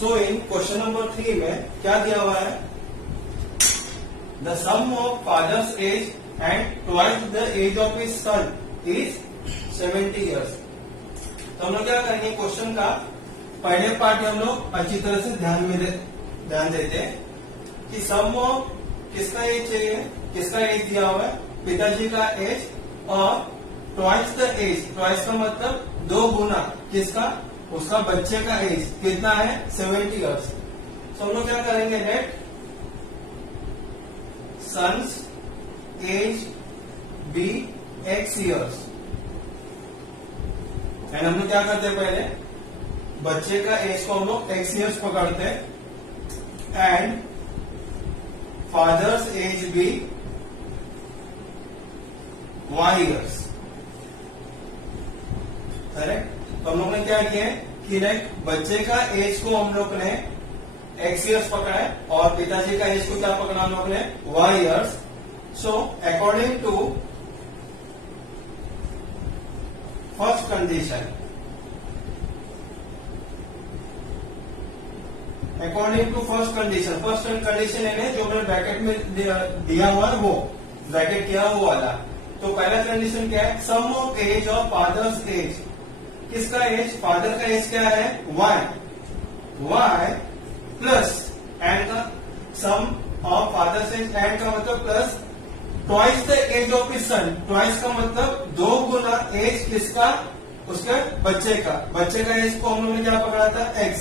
सो इन question number 3 में क्या दिया हुआ है, the sum of father's age and twice the age of his son is 70 years. तो हम लोग क्या करेंगे, क्वेश्चन का पहले पार्ट हम लोग अच्छी तरह से ध्यान देते हैं कि सम ऑफ किसका एज चाहिए, किसका एज दिया हुआ है, पिताजी का एज, और ट्वाइस द एज, ट्वाइस का मतलब दो गुना, किसका, उसका बच्चे का एज कितना है 70 ईयर्स। तो हम लोग क्या करेंगे, let son's age be x years, and हम लोग क्या करते हैं, पहले बच्चे का एज को हम लोग x ईयर्स पकड़ते हैं and father's age be y years, correct. तो हम लोग ने क्या किया कि लाइक बच्चे का एज को हम लोग ने x ईयर्स पकड़ा है और पिताजी का एज को क्या पकड़ा हम लोग ने y years. So according to first condition, according to first condition है जो मैंने ब्रैकेट में दिया हुआ है, वो ब्रैकेट किया वो वाला। तो पहला कंडीशन क्या है, sum of age of father's age, किसका एज, फादर का एज क्या है y प्लस एंड का sum of father's age, and का मतलब plus twice the age of his son, twice का मतलब दो गुना एज किसका, उसके बच्चे का एज को हम लोगों ने क्या पकड़ा था x,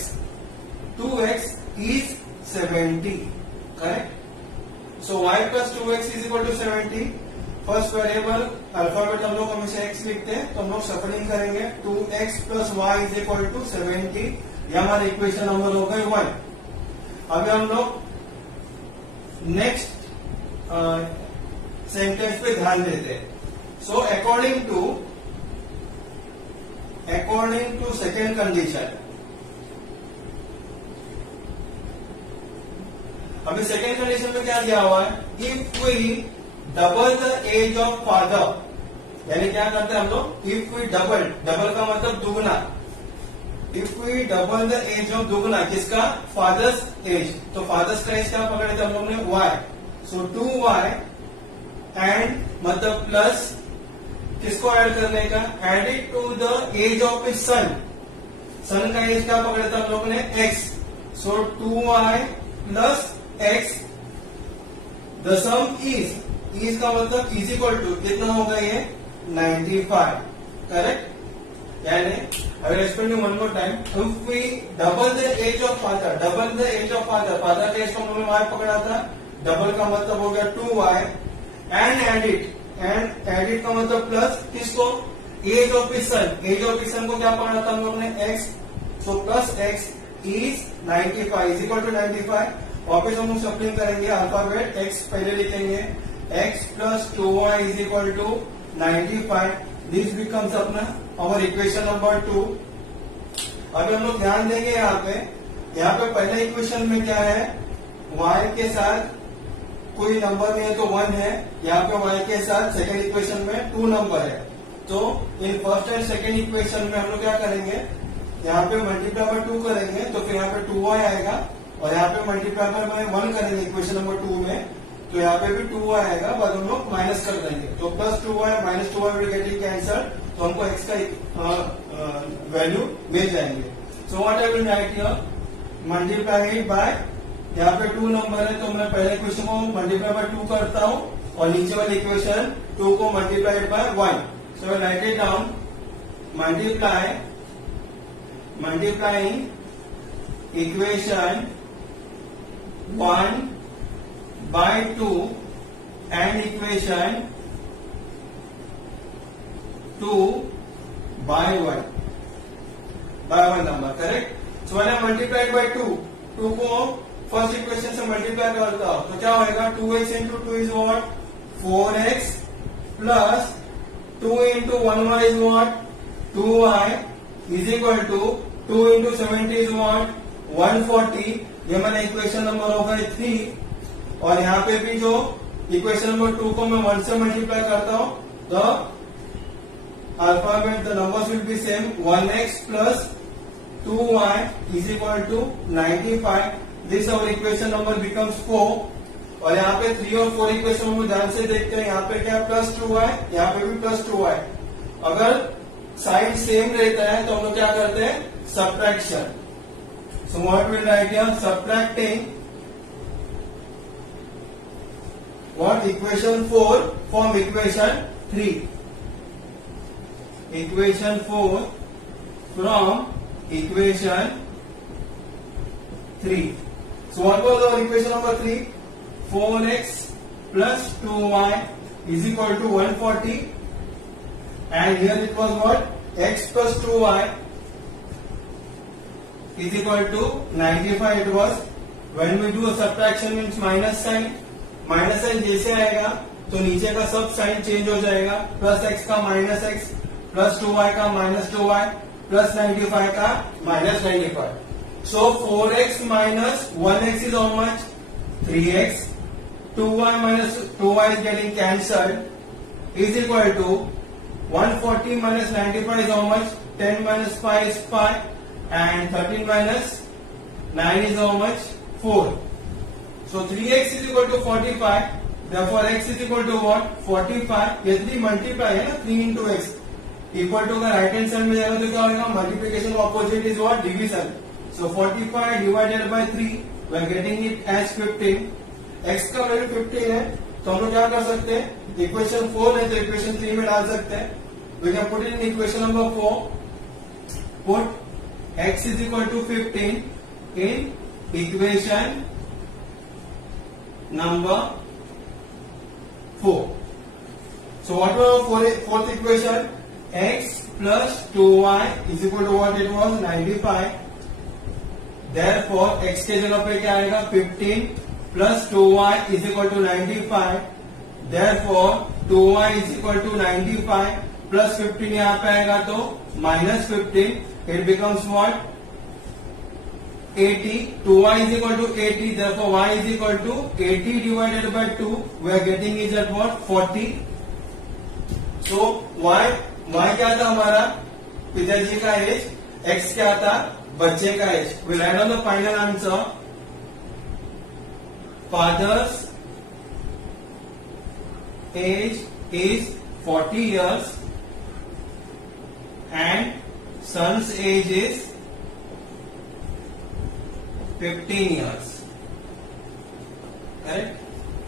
2x is 70, correct. So y plus 2x is equal to 70। First variable alphabet हम लोग हमेशा x लिखते हैं, तो हम लोग सफरिंग करेंगे 2x plus y is equal to 70, यह हमारा इक्वेशन नंबर हो गई 1। अभी हम लोग नेक्स्ट सेंटेंस पे ध्यान देते हैं। So according to second condition, अभी सेकेंड कंडीशन में क्या दिया हुआ है, if we double the age of father, यानी क्या करते हैं हम लोग, इफ वी डबल का मतलब दुगना, if we double the age of दुगना, किसका, फादर्स एज, तो फादर्स का एज क्या पकड़े थे हम लोग ने y, सो 2y एंड मतलब प्लस किसको ऐड करने का, add it to the age of his son का एज क्या पकड़े थे हम लोग ने x, so 2y plus x, the sum is का मतलब इज इक्वल टू कितना होगा ये 95, करेक्ट। यानी अगर explain one more time, if we double the age of father, father का एज को हमने y पकड़ा था, डबल का मतलब हो गया 2y एंड एड इट का मतलब प्लस किसको, एज ऑफ हिज सन को क्या पकड़ा था हम लोग ने x, so plus x is 95 is equal to 95। वापिस हम लोग सप्लिंग करेंगे, अल्फाबेट x पहले लिखेंगे, x plus 2y is equal to 95, this becomes अपना और इक्वेशन नंबर 2। अभी हम लोग ध्यान देंगे यहाँ पे पहले इक्वेशन में क्या है, y के साथ कोई नंबर नहीं है तो 1 है, यहाँ पे y के साथ सेकेंड इक्वेशन में 2 नंबर है। तो in first and second equation में हम लोग क्या करेंगे, यहाँ पे मल्टीप्लाई बाय 2 करेंगे, तो फिर यहाँ पे 2y आएगा, और यहाँ पे मल्टीप्लाई बाय 1 करेंगे इक्वेशन नंबर 2 में, तो यहाँ पे भी 2y आएगा, बाद हम लोग माइनस कर देंगे, तो plus 2y minus 2y will getting cancer, तो हमको x का वैल्यू मिल जाएंगे। So what I will write here, multiply by, यहाँ पे 2 नंबर है तो मैं पहले इक्वेशन को मल्टीप्लाई बाय 2 करता हूँ, और नीचे वाली इक्वेशन 2 को multiplied by 1, so I write it down, multiplying equation 1 by 2 and equation 2 by 1 number, correct। So when I multiplied by 2 को फर्स्ट इक्वेशन से मल्टीप्लाई करता हूं तो क्या होगा, 2x into 2 is what 4x plus 2 into 1y is what 2y is equal to 2 into 70 is what 140, ये मैंने equation number हो गई 3। और यहाँ पे भी जो इक्वेशन नंबर 2 को मैं 1 से मल्टीप्लाई करता हूं, the alphabet the numbers will be same, 1x plus 2y is equal to 95. This our equation number becomes 4. और यहाँ पे 3 और 4 इक्वेशन हम ध्यान से देखते हैं. यहाँ पे क्या है प्लस 2y, यहाँ पे भी प्लस 2y. अगर साइन सेम रहता है तो हम लोग क्या करते हैं subtraction. So what will write here subtracting what equation 4 from equation 3. Equation 4 from equation 3. So what was our equation number 3? 4x plus 2y is equal to 140, and here it was what? X plus 2y is equal to 95 it was. When we do a subtraction means minus sign. Minus sign जैसे आएगा तो नीचे का सब sign change हो जाएगा. Plus X का minus X, plus 2y का माइनस 2y, प्लस 95 का minus 95. So 4x minus 1x is how much 3x. 2y minus 2y is getting cancelled is equal to 140 minus 95 is how much 10 minus 5 is 5 and 13 minus 9 is how much 4. So 3x is equal to 45. Therefore x is equal to what? 45. ये 3 multiply है ना 3 into x equal to का right hand side में जाएगा तो क्या होगा multiplication का opposite is what division. So 45 divided by 3 we are getting it as 15. x का वैल्यू 15 है तो हम लोग क्या कर सकते हैं इक्वेशन 4 है तो इक्वेशन 3 में डाल सकते हैं. We can put in equation number 4. Put x is equal to 15 in equation number 4. So what was our fourth equation? X plus 2y is equal to what it was 95. Therefore x के जगह पे क्या आएगा 15 plus 2y is equal to 95. Therefore 2y is equal to 95 plus 15 यहाँ पे आएगा तो minus 15. It becomes what 80. 2y is equal to 80. Therefore y is equal to 80 divided by 2. We are getting is at what 40. So y क्या था हमारा पिताजी का as, x क्या था बच्चे का as. We write on the final answer. Father's age is 40 years and son's age is 15 years. Correct?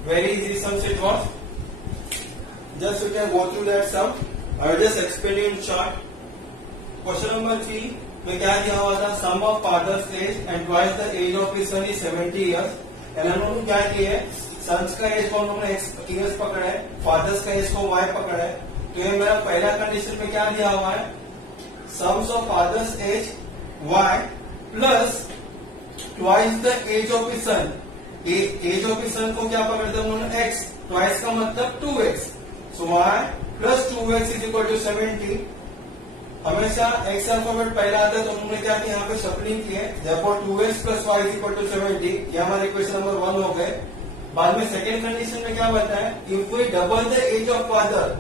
Very easy sums it was. Just you can go through that sum. I will just explain you in short. Question number 3 में क्या दिया हुआ था sum of father's age and twice the age of his son is 70 years. And हम लोगों ने क्या किया है sons का एज को हम लोगों ने x years पकड़ा है, fathers का एज को y पकड़ा है. तो ये मेरा पहला कंडीशन में क्या दिया हुआ है sums of father's age y plus twice the age of his son. Age of his son को क्या पकड़ते हैं उन्होंने x. ट्वाइस का मतलब 2x. So y plus 2x is equal to 70. हमेशा x अल्फाबेट पहला आता है तो हमने क्या किया यहाँ पे सप्लिंग किए. therefore 2x plus y is equal to 70. ये हमारा इक्वेशन नंबर 1 हो गए. बाद में सेकेंड कंडीशन में क्या बताया if we double the age of father.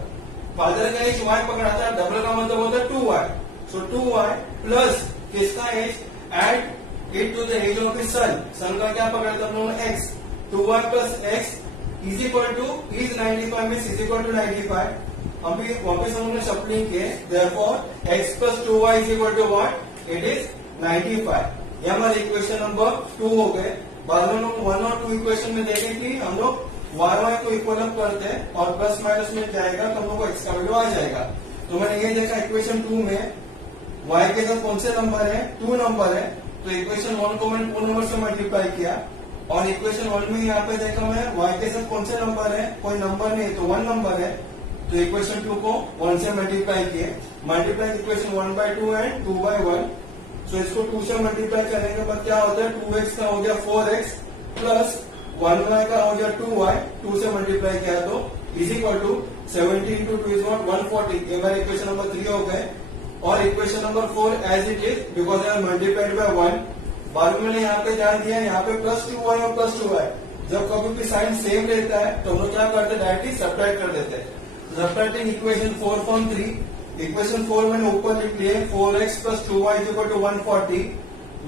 Father का एज y पकड़ा था, डबल का मतलब होता है 2y. सो 2y प्लस किसका age add it to the age of his son. Son का क्या पकड़ता हम लोगों ने x. 2y plus x is equal to is 95 means is equal to 95. अभी वापस हमने सप्लिंग किए. Therefore x plus 2y is equal to what it is 95. ये हमारे इक्वेशन नंबर 2 हो गए. बाद में हम 1 और 2 इक्वेशन में देखें कि हम लोग y को इक्वल अप करते हैं और प्लस माइनस में जाएगा तो हम लोग को x का वैल्यू आ जाएगा. तो मैंने ये देखा इक्वेशन 2 में y के साथ कौन से नंबर है 2 नंबर है. तो इक्वेशन 1 को मैंने 2 नंबर से मल्टीप्लाई किया और इक्वेशन 1 में यहाँ पे देखा मैं y के साथ कौन से नंबर है कोई नंबर नहीं तो 1 नंबर है. तो इक्वेशन 2 को 1 से मल्टीप्लाई किए. Multiply equation 1 by 2 and 2 by 1. तो इसको 2 से मल्टीप्लाई करने के बाद क्या होता है 2x का हो गया 4x प्लस 1y का हो गया 2y. 2 से मल्टीप्लाई किया तो is equal to 70 into 2 is not 140. ये हमारे इक्वेशन नंबर 3 हो गए. और equation number 4 as it is because I multiplied by 1. बाद में मैंने यहाँ पे ध्यान दिया यहाँ पे प्लस 2y और प्लस 2y. जब कभी भी साइन सेम रहता है तो हम लोग क्या करते हैं डायरेक्टली सब्ट्रैक्ट कर देते हैं. सब्ट्रैक्टिंग इक्वेशन 4 फ्रॉम 3 इक्वेशन 4 मैंने ऊपर लिख लिए 4x plus 2y is equal to 140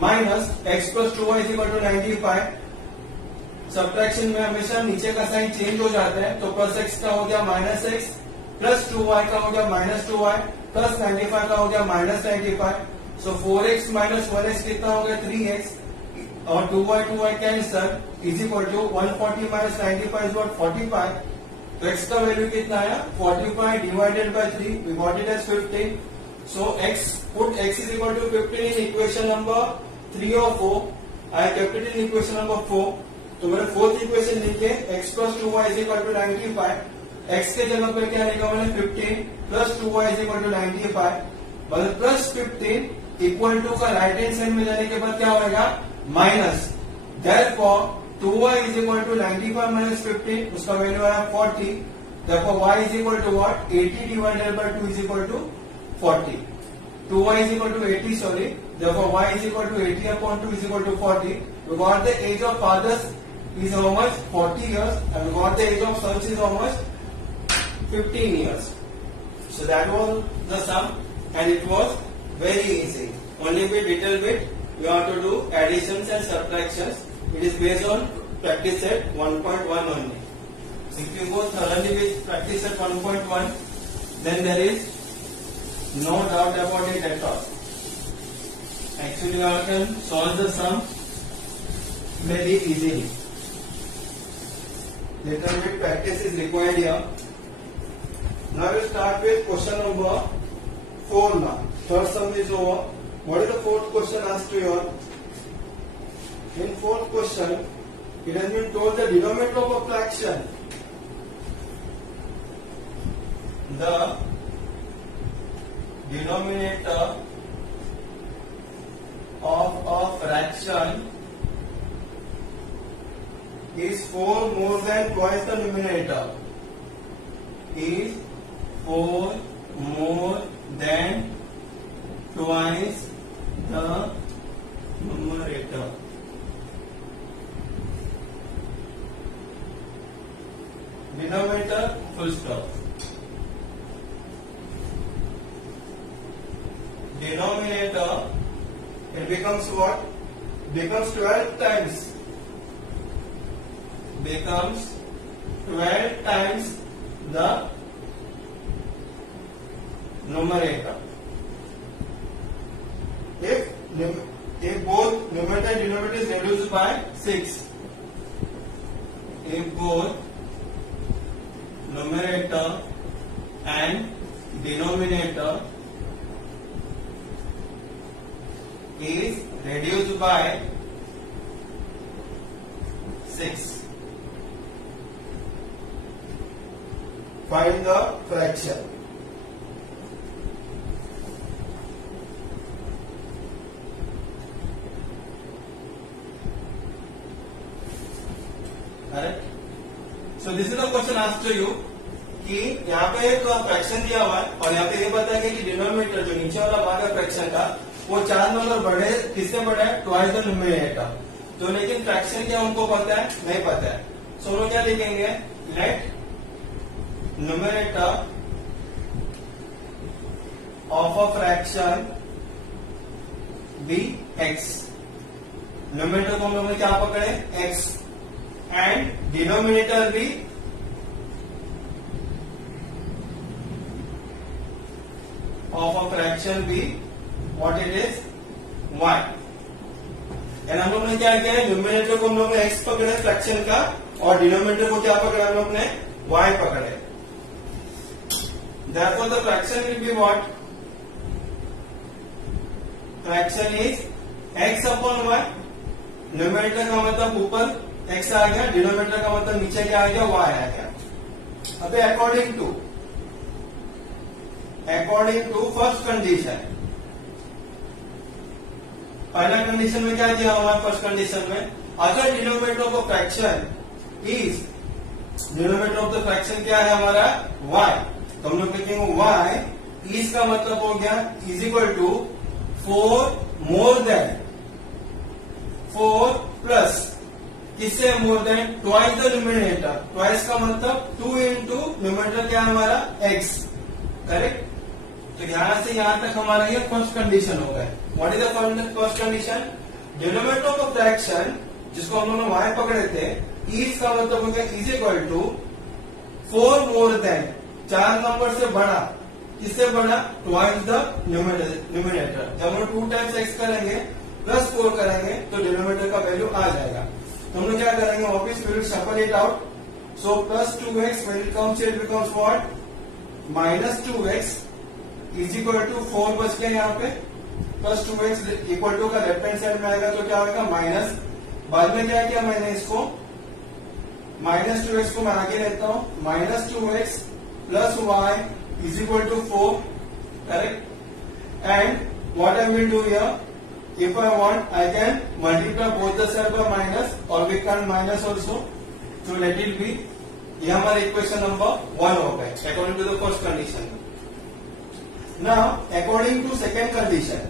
minus x plus 2y is equal to 95। Subtraction में हमेशा नीचे का साइन चेंज हो जाता है, तो प्लस x का हो गया माइनस x, प्लस 2y का हो गया माइनस 2y, प्लस 95 का हो गया minus 95। So 4x minus 1x कितना हो गया 3x, और 2y cancel is equal to 140 minus 95 is what 45। तो x का वैल्यू कितना आया 45 divided by 3, we got it as 15। So x put x is equal to 15 in equation number 3 और 4। I kept it in equation number 4। तो मैंने fourth equation लिखे x plus 2y is equal to 95। x के जगह पे क्या लिखा मैंने 15 plus 2y is equal to 95, मतलब प्लस 15 इक्वल टू का राइट हैंड साइड में जाने के बाद क्या होगा minus, therefore 2y is equal to 95 minus 15, उसका वैल्यू आया 40। Therefore y is equal to what 80 divided by 2 is equal to 40। 2y is equal to 80, sorry. Therefore, y is equal to 80 upon 2 is equal to 40. We got the age of fathers is how much 40 years, and we got the age of sons is how much 15 years. So that was the sum, and it was very easy. Only bit little bit you have to do additions and subtractions. It is based on practice set 1.1 only. If you go thoroughly with practice set 1.1, then there is no doubt about it at all. Actually, you can solve the sum very easily. Little bit practice is required here. Now we start with question number 4 now. Third sum is over. What is the fourth question asked to you? In fourth question, it has been told the denominator of a fraction. The denominator of a fraction is 4 more than twice the numerator. Is 4 more than twice the numerator. Denominator full stop. Denominator, it becomes what? Becomes 12 times. Becomes 12 times the numerator. If both numerator and denominator is reduced by 6. If both numerator and denominator is reduced by 6. Find the fraction. Correct? So this is the question asked to you कि यहाँ पे एक fraction दिया हुआ है और यहाँ पे ये बताया गया कि डिनोमिनेटर जो नीचे वाला भाग है फ्रैक्शन का वो 4 नंबर बढ़े, किससे बढ़ा है ट्वाइस द न्यूमरेटर। तो लेकिन फ्रैक्शन क्या उनको पता है? नहीं पता है। सो वो क्या लिखेंगे? Let numerator of a fraction be X. Numerator को हम लोग ने क्या पकड़े? एक्स। एंड डिनोमिनेटर भी of a fraction be what it is y। And हम लोग ने क्या किया है? न्यूमरेटर को हम लोग ने x पकड़े फ्रैक्शन का और डिनोमिनेटर को क्या पकड़ा हम लोग ने? y पकड़े। therefore the fraction will be what? fraction is x upon y। Numerator का मतलब ऊपर x आ गया, डिनोमिनेटर का मतलब नीचे क्या आ गया? y आ गया। अबे अकॉर्डिंग टू फर्स्ट कंडीशन, पहला कंडीशन में क्या दिया हुआ है? फर्स्ट कंडीशन में अगर denominator of the fraction is, denominator of the fraction क्या है हमारा? y। तो हम लोग लिखेंगे y इज का मतलब हो गया is equal to 4 more than 4 plus किससे more than? Twice the numerator. Twice का मतलब 2 इंटू न्यूमरेटर क्या है हमारा? x। करेक्ट? तो तो यहां से यहां तक हमारा ये फर्स्ट कंडीशन हो गया। What is the first condition? Denominator of a fraction जिसको हम लोग y पकड़े थे, इज का मतलब हो गया is equal to 4 more than, 4 number से बड़ा। किससे बड़ा? Twice the numerator. जब हम लोग 2 टाइम्स x करेंगे प्लस 4 करेंगे तो डिनोमिनेटर का वैल्यू आ जाएगा। तो हम लोग क्या करेंगे? वापिस we will shuffle it out. So plus 2x when it comes it becomes what? Minus 2x is equal to 4 बच गया यहाँ पे, प्लस 2x इक्वल टू का लेफ्ट हैंड साइड में आएगा तो क्या होगा? माइनस। बाद में क्या किया मैंने? इसको माइनस 2x को मैं आगे लेता हूं, minus 2x plus y is equal to 4, correct. And what I will do here, if I want I can multiply both the side by minus or we can minus also, so let it be। ये हमारा equation number 1 हो गया according to the first condition. Now according to second condition,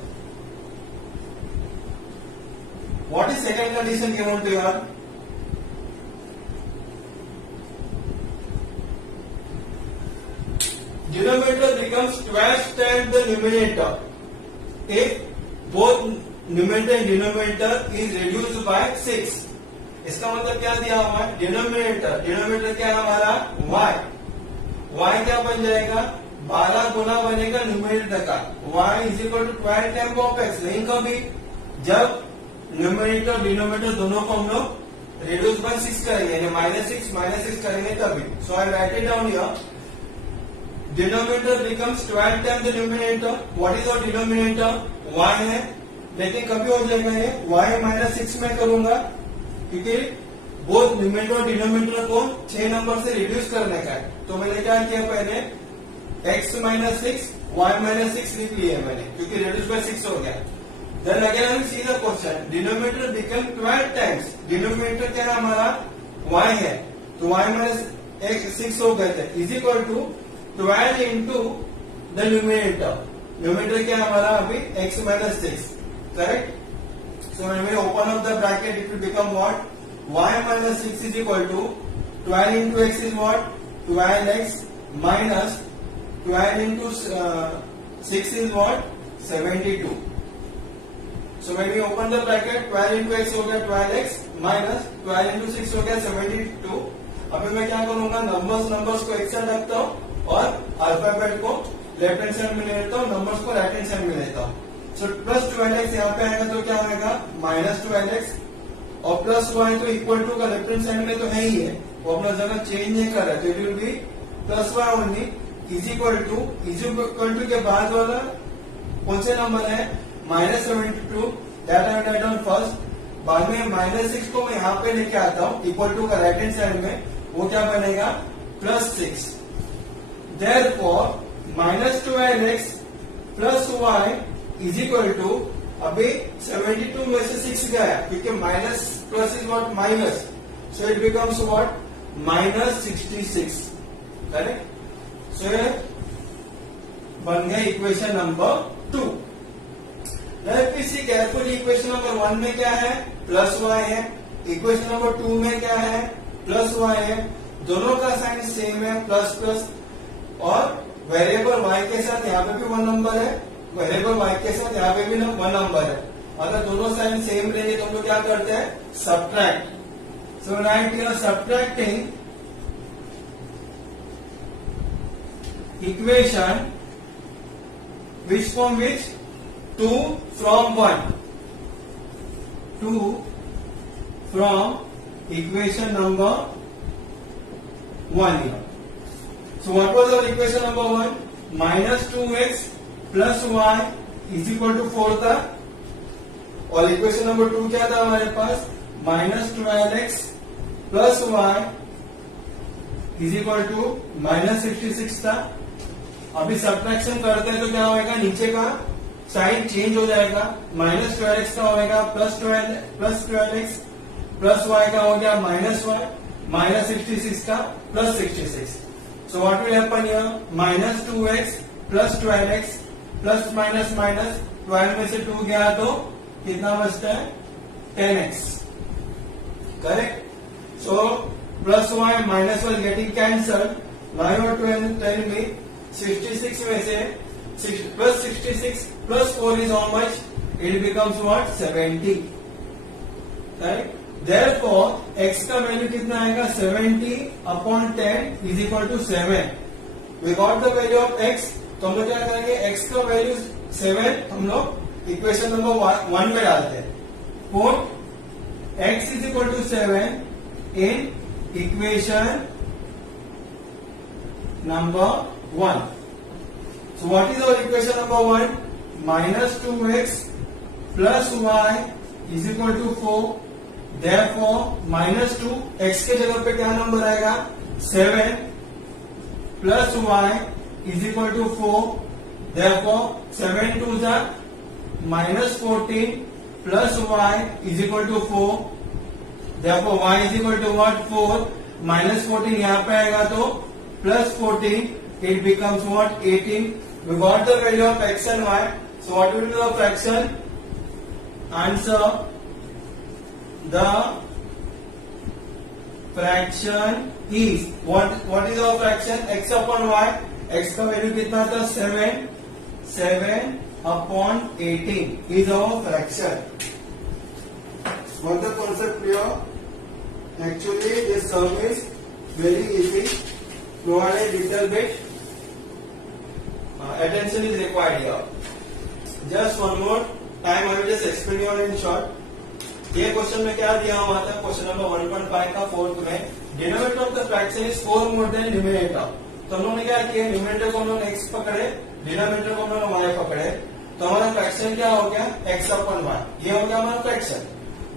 what is second condition given to you? Denominator becomes twice times the numerator if both numerator and denominator is reduced by 6। इसका मतलब क्या दिया हुआ है? Denominator क्या है हमारा? y क्या बन जाएगा? 12 गुना बनेगा न्यूमिनेटर का। y is equal to 12 time of x। नहीं कभी जब न्यूमिनेटर डिनोमिनेटर दोनों को हम लोग रिड्यूस बाय 6 करेंगे, यानी माइनस 6 करेंगे तभी। So I write it down here, denominator becomes 12 time the numerator. What is our denominator? y है, लेकिन कभी हो जाएगा ये y माइनस 6 में करूंगा, क्योंकि बोथ न्यूमिनेटर और डिनोमिनेटर को 6 नंबर से रिड्यूस करने का है। तो मैंने क्या किया? पहले x माइनस 6 y माइनस 6 लिख लिया मैंने, क्योंकि रिड्यूस बाय 6 हो गया। Then again I will see the question. Denominator become 12 times. Denominator क्या है हमारा? y है, तो y माइनस 6 हो गए थे, is equal to 12 into the numerator. Numerator क्या है हमारा अभी? x minus 6, correct. So when we open up the bracket it will become what? y minus 6 is equal to 12 into x is what? 12x minus 12 into 6 is what? 72। So when we open the bracket, 12 into x हो गया 12x minus 12 into 6 हो गया 72। अभी मैं क्या करूंगा? Numbers को एक साइड रखता हूँ और अल्फाबेट को लेफ्ट हैंड साइड में ले लेता हूँ, नंबर्स को राइट हैंड साइड में लेता हूँ। सो प्लस 12x यहाँ पे आएगा तो क्या आएगा? माइनस 12x और प्लस y तो इक्वल टू का लेफ्ट हैंड साइड में तो है ही है, वो अपना जगह चेंज नहीं कर रहा है, तो it will be plus y only is equal to के बाद वाला कौन से नंबर है? Minus 72, that I write down first. बाद में माइनस 6 को मैं यहाँ पे लेके आता हूँ इक्वल टू का राइट हैंड साइड में, वो क्या बनेगा? Plus 6। Therefore minus 12x plus y is equal to, अभी 72 में से 6 गया क्योंकि minus plus is what? Minus, so it becomes what? Minus 66, correct. So ये बन गया equation number 2। Let me see carefully, equation number 1 में क्या है? प्लस y है। इक्वेशन नंबर 2 में क्या है? प्लस y है। दोनों का साइन सेम है, प्लस प्लस, और वेरिएबल y के साथ यहाँ पे भी 1 नंबर है, वेरिएबल y के साथ यहाँ पे भी 1 नंबर है। अगर दोनों साइन सेम रहेंगे तो हम लोग क्या करते हैं? Subtract. So right here subtracting equation which from which? 2 from 1. 2 from equation number 1 here. So what was our equation number 1? Minus 2x plus y is equal to 4 था, और इक्वेशन नंबर 2 क्या था हमारे पास? Minus 12x plus y is equal to minus 66 था। अभी subtraction करते हैं तो क्या होगा? नीचे का साइन चेंज हो जाएगा, माइनस 12x का होगा प्लस 12x प्लस y का हो गया माइनस y, माइनस 66 का plus 66। So what will happen here? Minus 2x plus 12x plus minus minus 12 में से 2 गया तो कितना बचता है? 10x, correct. So plus y minus y getting cancelled. Now you have to tell me 66 में से plus 66 plus 4 is how much? It becomes what? 70. Right? Therefore, x का वैल्यू कितना आएगा? 70 upon 10 is equal to 7. We got the value of x. तो हम लोग क्या करेंगे? x का वैल्यू 7 हम लोग इक्वेशन नंबर 1 में डालते हैं. Put x is equal to 7 in equation number 1. So what is our equation number 1? Minus 2x plus y is equal to 4. Therefore minus 2 x के जगह पे क्या नंबर आएगा? 7 plus y is equal to 4. Therefore 7 2 is minus 14 plus y is equal to 4. Therefore y is equal to what? 4. Minus 14 यहाँ पे आएगा तो plus 14. It becomes what? 18. We got the value of x and y. So what will be the fraction? Answer. The fraction is what is our fraction? X upon y. X का value कितना था? 7. 7 upon 18 is our fraction. Was the concept clear? Actually, this sum is very easy. Provide a little bit attention is required here. Just one more time, I will just explain you in short. ये question में क्या दिया हुआ था? Question number 1.5 का fourth में denominator of the fraction is 4 more then numerator. तो हम लोगों ने क्या किया? न्यूमरेटर को हम लोग x पकड़े, डिनोमिनेटर को हम लोग y पकड़े, तो हमारा फ्रैक्शन क्या हो गया? x upon y. ये हो गया हमारा फ्रैक्शन.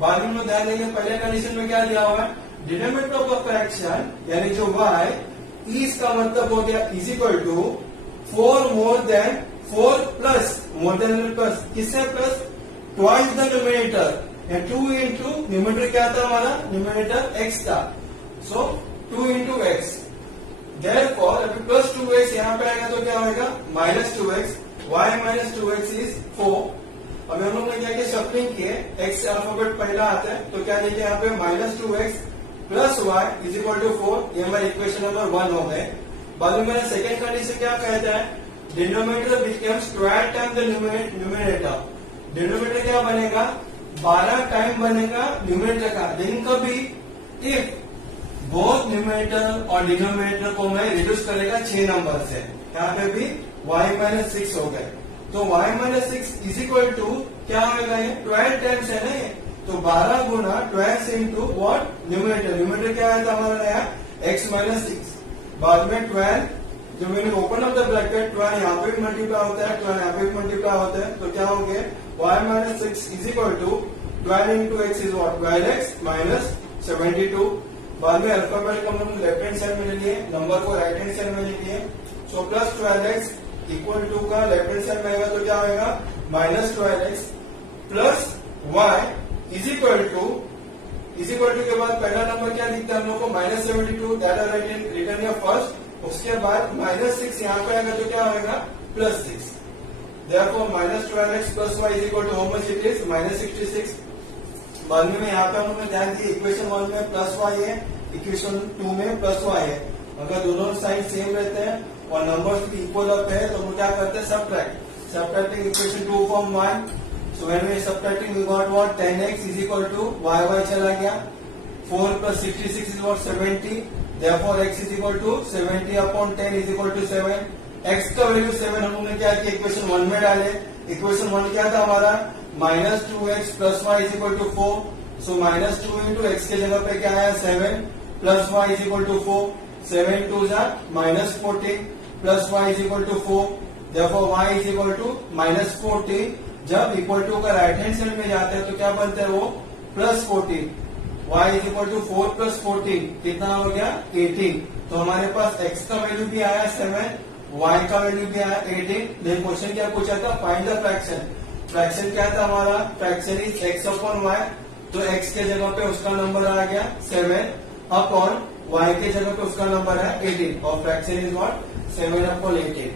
बाद में हम लोग ध्यान देंगे पहले कंडीशन में क्या दिया हुआ है? डिनोमिनेटर ऑफ द फ्रैक्शन यानी जो y इसका मतलब हो गया is equal to 4 more than 4 plus more than plus किससे plus? Twice the numerator. 2 into numerator क्या था हमारा? न्यूमरेटर x था. So 2 into x. देयरफॉर अभी प्लस 2x यहाँ पे आएगा तो क्या होगा? Minus 2x. y minus 2x is 4. अभी हम लोग ने क्या किया? शफलिंग किए. x अल्फाबेट पहला आता है तो क्या देखिए यहाँ पे minus 2x plus y is equal to 4. ये हमारे इक्वेशन नंबर 1 हो गए. बाद में मेरा सेकेंड कंडीशन क्या कहता है? Denominator becomes 12 time the numerator. Denominator क्या बनेगा? 12 टाइम बनेगा न्यूमरेटर का. लेकिन कभी इफ बोथ न्यूमरेटर और डिनोमिनेटर को मैं रिड्यूस करेगा 6 नंबर से. यहाँ पे भी y माइनस 6 हो गए. तो y minus 6 is equal to क्या होगा? ये 12 टाइम्स है ना ये. तो 12 गुना 12 इंटू वॉट? न्यूमरेटर. न्यूमरेटर क्या आया था हमारा नया? x minus 6. बाद में 12 जो मैंने ओपन ऑफ द ब्रैकेट 12 यहाँ पे भी मल्टीप्लाई होता है, 12 यहाँ पे भी मल्टीप्लाई होता है. तो क्या हो गया? y minus 6 is equal to 12 into x is what? 12x minus 72. बाद में अल्फाबेट को हम लेफ्ट हैंड साइड में ले लिए, नंबर को राइट हैंड साइड में ले लिए. So plus 12x equal to का लेफ्ट हैंड साइड में आएगा तो क्या होगा? Minus 12x plus y is equal to के बाद पहला नंबर क्या दिखता है हम लोग को? Minus 72. That are return your first. उसके बाद माइनस 6 यहाँ पे आएगा तो क्या होगा? Plus 6. Therefore minus 12x plus y is equal to how much it is? Minus 66. बाद में यहाँ पे हम लोग ध्यान दिए इक्वेशन 1 में प्लस y है, इक्वेशन 2 में प्लस y है. अगर दोनों साइड सेम रहते हैं और नंबर्स भी इक्वल होते हैं तो हम क्या करते हैं? Subtracting equation 2 from 1. So when we subtracting we got what? 10x is equal to y चला गया. 4 plus 66 is what? 70. Therefore x is equal to 70 upon 10 is equal to 7. x का वैल्यू 7 हम लोग ने क्या किया? इक्वेशन 1 में डाले. इक्वेशन 1 क्या था हमारा? Minus 2x plus y is equal to 4. So minus 2 into x के जगह पे क्या आया? 7 plus y is equal to 4. 7 2 जा minus 14 plus y is equal to 4. Therefore y is equal to minus 14. जब इक्वल टू का राइट हैंड साइड में जाते हैं तो क्या बनता है वो? Plus 14. y is equal to 4 plus 14 कितना हो गया? 18. तो हमारे पास x का वैल्यू भी आया 7, y का वैल्यू भी आया 18. लेकिन क्वेश्चन क्या पूछा था? Find the fraction. फ्रैक्शन क्या था हमारा? Fraction is x upon y. तो x के जगह पे उसका नंबर आ गया 7 अपॉन y के जगह पे उसका नंबर है 18 और फ्रैक्शन इज व्हाट? 7 अपॉन 18.